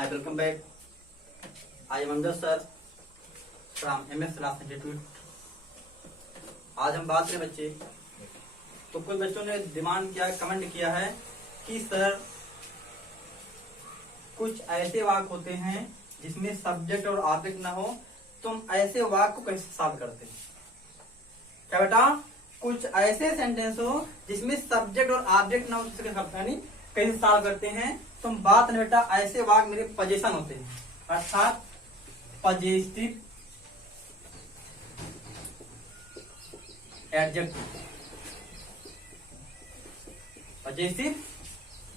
Hi, welcome back. I am Amjad sir from MS Class Institute. आज हम बात करें बच्चे, तो कुछ बच्चों ने डिमांड किया, कमेंट किया है कि सर कुछ ऐसे वाक्य होते हैं जिसमें सब्जेक्ट और ऑब्जेक्ट ना हो, तुम ऐसे वाक्य को कैसे सॉल्व करते हैं? क्या बेटा, कुछ ऐसे सेंटेंस हो जिसमें सब्जेक्ट और ऑब्जेक्ट ना हो, कैसे सॉल्व करते हैं? तुम बात नहीं बेटा, ऐसे वाक्य मेरे पजेशन होते हैं, अर्थात पजेसिव एडजेक्टिव। Possessive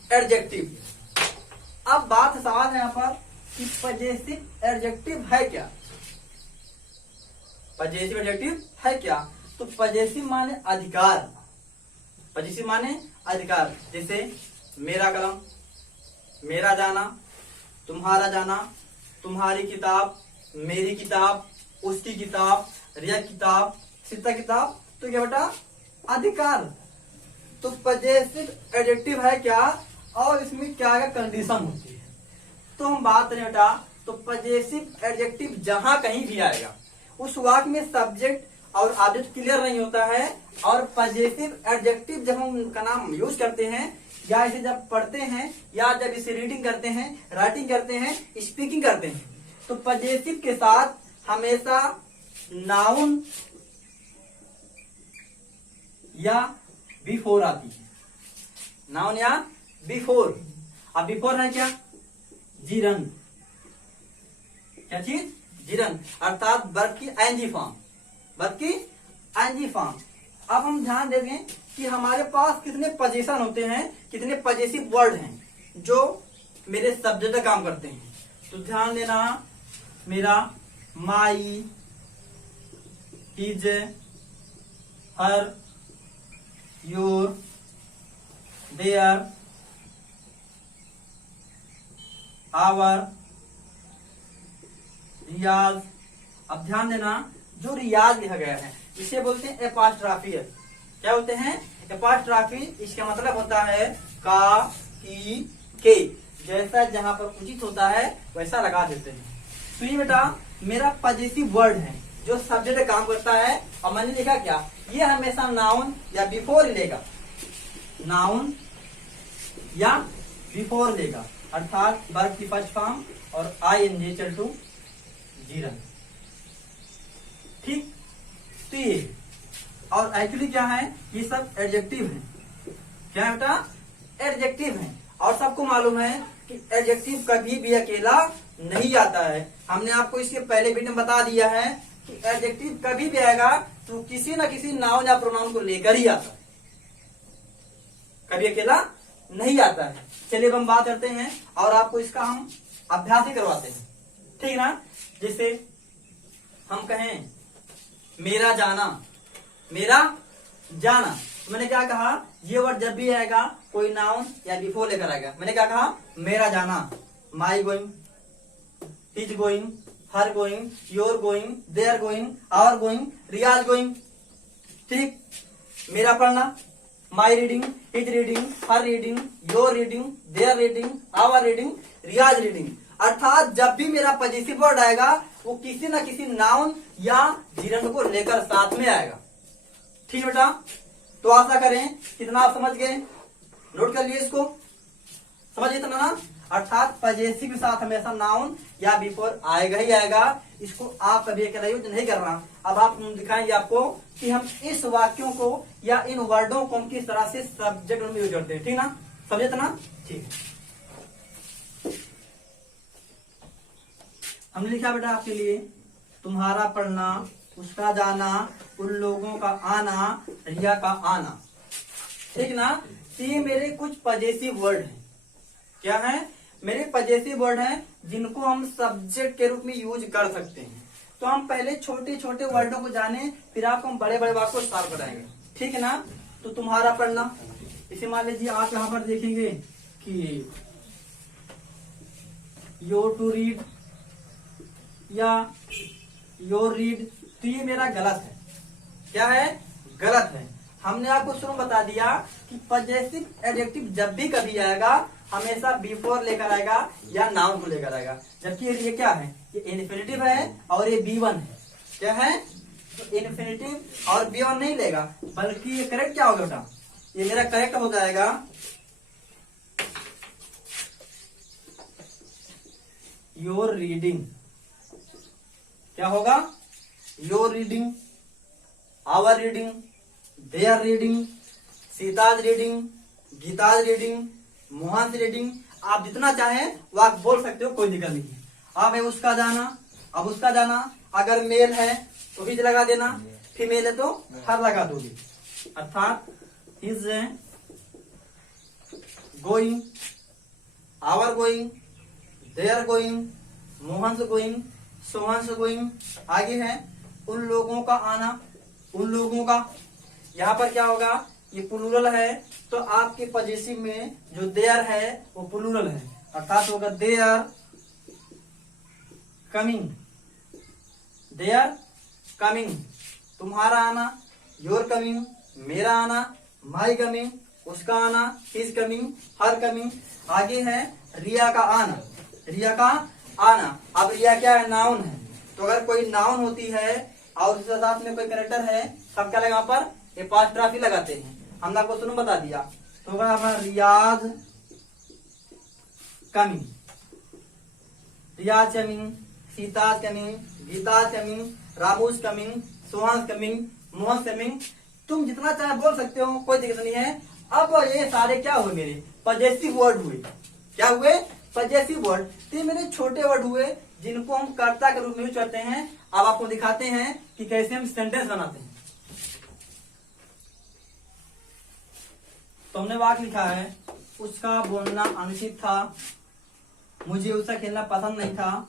adjective. अब बात सवाल है यहाँ पर कि पजेसिव एडजेक्टिव है क्या? पजेसिव एडजेक्टिव है क्या? तो पजेसिव माने अधिकार। पजेसिव माने अधिकार। जैसे मेरा कलम, मेरा जाना, तुम्हारा जाना, तुम्हारी किताब, मेरी किताब, उसकी किताब, रिया किताब, सीता किताब। तो क्या बेटा, अधिकार। तो पजेसिव एडजेक्टिव है क्या और इसमें क्या क्या कंडीशन होती है? तो हम बात करें बेटा, तो पजेसिव एडजेक्टिव जहां कहीं भी आएगा उस वाक्य में सब्जेक्ट और ऑब्जेक्ट क्लियर नहीं होता है। और पजेसिव एडजेक्टिव जब हम उनका नाम यूज करते हैं या इसे जब पढ़ते हैं या जब इसे रीडिंग करते हैं, राइटिंग करते हैं, स्पीकिंग करते हैं, तो पजेसिव के साथ हमेशा नाउन या बिफोर आती है। नाउन या बिफोर। अब बिफोर है क्या? जीरन। क्या चीज? जीरन, अर्थात वर्ब की एनजी फॉर्म। वर्ब की एनजी फॉर्म। अब हम ध्यान देंगे कि हमारे पास कितने पजेशन होते हैं, कितने पजेसिव वर्ड हैं जो मेरे सब्जेक्ट का काम करते हैं। तो ध्यान देना, मेरा my, his, her, your, their, our, Riyaz. अब ध्यान देना, जो रियाज लिखा गया है इसे बोलते हैं एपास्ट्राफियर। क्या बोलते हैं? एपास्ट्राफी। इसका मतलब होता है का, की, के। जैसा जहां पर उचित होता है वैसा लगा देते हैं। तो ये बेटा मेरा पजेसिव वर्ड है जो सब्जेक्ट का काम करता है। और मैंने लिखा क्या? ये हमेशा नाउन या बिफोर लेगा। नाउन या बिफोर लेगा, अर्थात वर्ब की फर्स्ट फॉर्म और आईएनजी चल टू जीरन। ठीक। तो ये और एक्चुअली क्या है, ये सब एडजेक्टिव है। क्या है बेटा? एडजेक्टिव है। और सबको मालूम है कि एडजेक्टिव कभी भी अकेला नहीं आता है। हमने आपको इसके पहले वीडियो में बता दिया है कि एडजेक्टिव कभी भी आएगा तो किसी न किसी नाउन या प्रोनाउन को लेकर ही आता है, कभी अकेला नहीं आता है। चलिए अब हम बात करते हैं और आपको इसका हम अभ्यास ही करवाते हैं, ठीक ना? जैसे हम कहें मेरा जाना, मेरा जाना, तो मैंने क्या कहा? ये वर्ड जब भी आएगा कोई नाउन या बिफोर लेकर आएगा। मैंने क्या कहा? मेरा जाना, my going, his going, her going, your going, their going, our going, Riyaz going. ठीक। मेरा पढ़ना, my reading, his reading, her reading, your reading, their reading, our reading, Riyaz reading. अर्थात जब भी मेरा पजेसिव वर्ड आएगा वो किसी न किसी नाउन या जीरन को लेकर साथ में आएगा। ठीक बेटा? तो आशा करें कितना आप समझ गए, नोट कर लिए इसको, समझिए इतना ना। अर्थात पजेसिव के साथ हमेशा नाउन या बिफोर आएगा ही आएगा। इसको आप कभी अकेला यूज नहीं करना। अब आप दिखाएंगे आपको कि हम इस वाक्यों को या इन वर्डों को हम किस तरह से सब्जेक्ट में यूज करते हैं। ठीक ना? समझे इतना? ठीक। हमने लिखा बेटा आपके लिए, तुम्हारा पढ़ना, उसका जाना, उन लोगों का आना, रिया का आना। ठीक ना? ये मेरे कुछ पजेसिव वर्ड हैं। क्या है? मेरे पजेसिव वर्ड हैं जिनको हम सब्जेक्ट के रूप में यूज कर सकते हैं। तो हम पहले छोटे छोटे वर्डों को जाने, फिर आपको हम बड़े बड़े वाक्य को सॉल्व कराएंगे। ठीक है ना? तो तुम्हारा पढ़ना, इसे मान लीजिए आप यहाँ पर देखेंगे कि योर टू रीड या योर रीड, तो ये मेरा गलत है। क्या है? गलत है। हमने आपको शुरू बता दिया कि पजेसिव एडजेक्टिव जब भी कभी आएगा हमेशा बिफोर लेकर आएगा या नाउन को लेकर आएगा। जबकि ये क्या है, ये इन्फिनिटिव है और ये B1 है। क्या है, तो इन्फिनिटिव और B1 नहीं लेगा, बल्कि ये करेक्ट क्या होगा बेटा, ये मेरा करेक्ट हो जाएगा योर रीडिंग। क्या होगा, your reading, our reading, their reading, Sita's reading, Gita's reading, Mohan reading. आप जितना चाहे वो आप बोल सकते हो, कोई दिक्कत नहीं है। अब है उसका जाना, अब उसका जाना, अगर मेल है तो हिज लगा देना, फीमेल है तो हर लगा दोगे। अर्थात his going, our going, their going, Mohan going, Sohan going. आगे है उन लोगों का आना, उन लोगों का। यहाँ पर क्या होगा, ये प्लूरल है तो आपके पॉजिटिव में जो देयर है वो प्लूरल है, अर्थात होगा देयर कमिंग, देयर कमिंग। तुम्हारा आना, योर कमिंग, मेरा आना, माई कमिंग, उसका आना, हिज कमिंग, हर कमिंग। आगे है रिया का आना, रिया का आना। अब रिया क्या है, नाउन है। तो अगर कोई नाउन होती है और उसके साथ में कोई कैरेक्टर है, तब क्या लगा पर एपॉस्ट्रॉफी लगाते हैं। हमने आपको शुरू बता दिया। तो होगा Riyaz coming, Riyaz coming, Sita's coming, Gita's coming, Ramu's coming, Sohan coming, Mohan coming. तुम जितना चाहे बोल सकते हो, कोई दिक्कत नहीं है। अब ये सारे क्या हुए, मेरे पॉजेसिव वर्ड हुए। क्या हुए, पॉजेसिव वर्ड। तो ये मेरे छोटे वर्ड हुए जिनको हम कर्ता के रूप में यूज करते हैं। अब आपको दिखाते हैं कि कैसे हम सेंटेंस बनाते हैं। तो हमने वाक्य लिखा है, उसका बोलना अनुचित था, मुझे उसका खेलना पसंद नहीं था,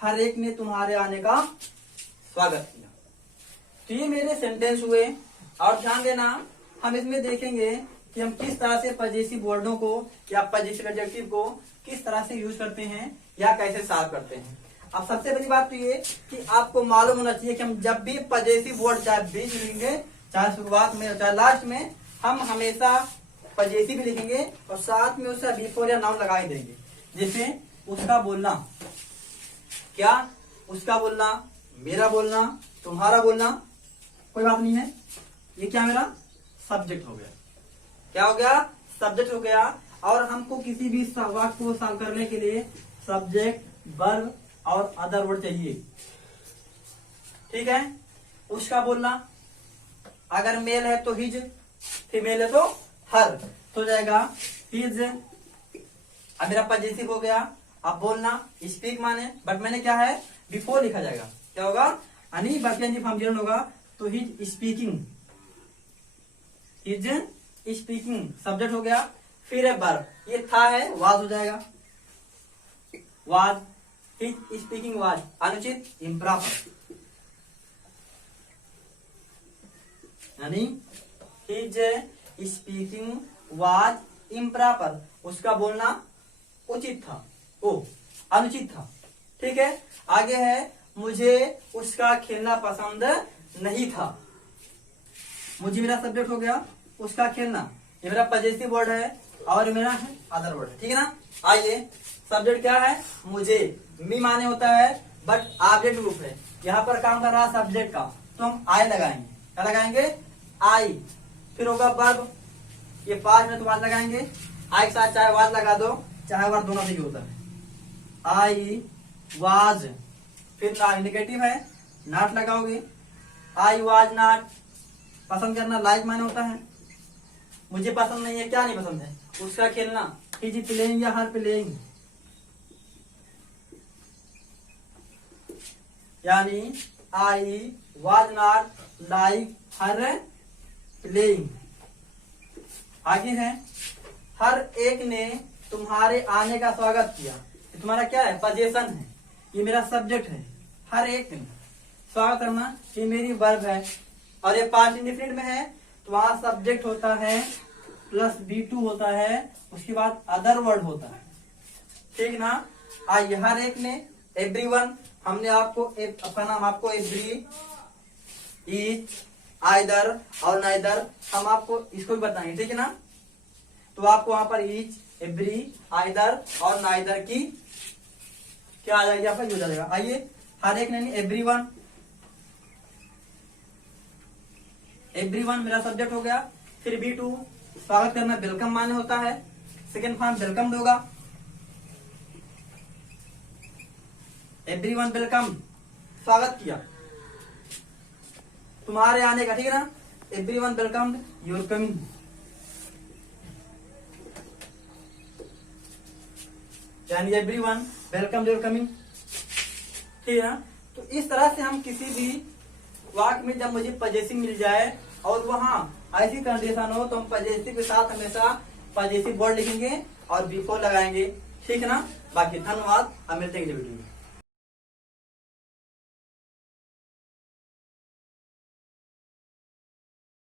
हर एक ने तुम्हारे आने का स्वागत किया। तो ये मेरे सेंटेंस हुए। और ध्यान देना, हम इसमें देखेंगे कि हम किस तरह से पॉजेसिव वर्डों को या पॉजेसिव एडजेक्टिव को किस तरह से यूज करते हैं या कैसे साफ करते हैं। अब सबसे पहली बात तो ये कि आपको मालूम होना चाहिए कि हम जब भी पॉजेसिव वर्ड चाहे बीच में लिखेंगे, चाहे शुरुआत में चाहे लास्ट में, हम हमेशा पॉजेसिव भी लिखेंगे और साथ में उसका बिफोर या नाउन लगा ही देंगे। जैसे उसका बोलना, क्या, उसका बोलना, मेरा बोलना, तुम्हारा बोलना, कोई बात नहीं है। ये क्या मेरा सब्जेक्ट हो गया। क्या हो गया, सब्जेक्ट हो गया। और हमको किसी भी वाक्य को सॉल्व करने के लिए सब्जेक्ट, वर्ब और अदर वर्ड चाहिए। ठीक है, उसका बोलना, अगर मेल है तो हिज, फीमेल है तो हर, तो जाएगा हिज। अब मेरा पॉजेसिव हो गया। अब बोलना, स्पीक माने, बट मैंने क्या है, बिफोर लिखा जाएगा। क्या होगा, अनि बाकी फॉर्म होगा तो his speaking, his speaking subject हो गया। फिर है वर्ब, ये था है वाज हो जाएगा, वाज, हिज स्पीकिंग वाज अनुचित, इम्प्रॉपर, यानी हिज स्पीकिंग वाज इम्प्रॉपर, उसका बोलना उचित था, ओ अनुचित था। ठीक है, आगे है मुझे उसका खेलना पसंद नहीं था। मुझे मेरा सब्जेक्ट हो गया, उसका खेलना ये मेरा पॉजेसिव वर्ड है और मेरा है अदर वर्ड। ठीक है ना। आइए, सब्जेक्ट क्या है, मुझे, मी माने होता है बट ऑब्जेक्ट ग्रुप है। यहाँ पर काम कर रहा सब्जेक्ट का, तो हम आई लगाएंगे। क्या लगाएंगे, आई। फिर होगा वर्ब, ये 5 मिनट बाद लगाएंगे। आई के साथ चाहे वाज लगा दो, चाहे वर्ब, दोनों से होता है। आई वाज, फिर इंडिकेटिव है, नॉट लगाओगे। आई वाज नॉट, पसंद करना, लाइक माने होता है। मुझे पसंद नहीं है, क्या नहीं पसंद है, उसका खेलना, हिज प्लेइंग या हर प्लेइंग, यानी I was not like her playing. आगे है, हर एक ने तुम्हारे आने का स्वागत किया। ये तुम्हारा क्या है, पजेशन है, ये मेरा सब्जेक्ट है। हर एक ने स्वागत करना, ये मेरी वर्ब है। और ये पास्ट इंडेफिनिट में है तो वहां सब्जेक्ट होता है प्लस B2 होता है, उसके बाद अदर वर्ड होता है। ठीक ना। आइए, हर एक ने, एवरीवन, हमने आपको अपना नाम, आपको एवरी, ईच, आइदर और नाइदर, हम आपको इसको भी बताएंगे। ठीक है ना। तो आपको वहां पर ईच, एवरी, आइदर और नाइदर की क्या आ जाएगी आपका, यूज आ जाएगा। आइए हर एक नहीं, एवरीवन, एवरीवन मेरा सब्जेक्ट हो गया। फिर बी टू, स्वागत करना वेलकम माने होता है, सेकेंड फॉर्म वेलकम होगा, एवरीवन वेलकम, स्वागत किया तुम्हारे आने का, ठीक है ना, एवरीवन वेलकम योर कमिंग। यानी एवरीवन वेलकम योर कमिंग, ठीक है ना। तो इस तरह से हम किसी भी वाक्य में जब मुझे पजेसिव मिल जाए और वहां ऐसी कंडीशन हो तो हम पजेसिव के साथ हमेशा पजेसिव वर्ड लिखेंगे और बिफोर लगाएंगे, ठीक है ना। बाकी धन्यवाद, अब मिलते हैं वीडियो में।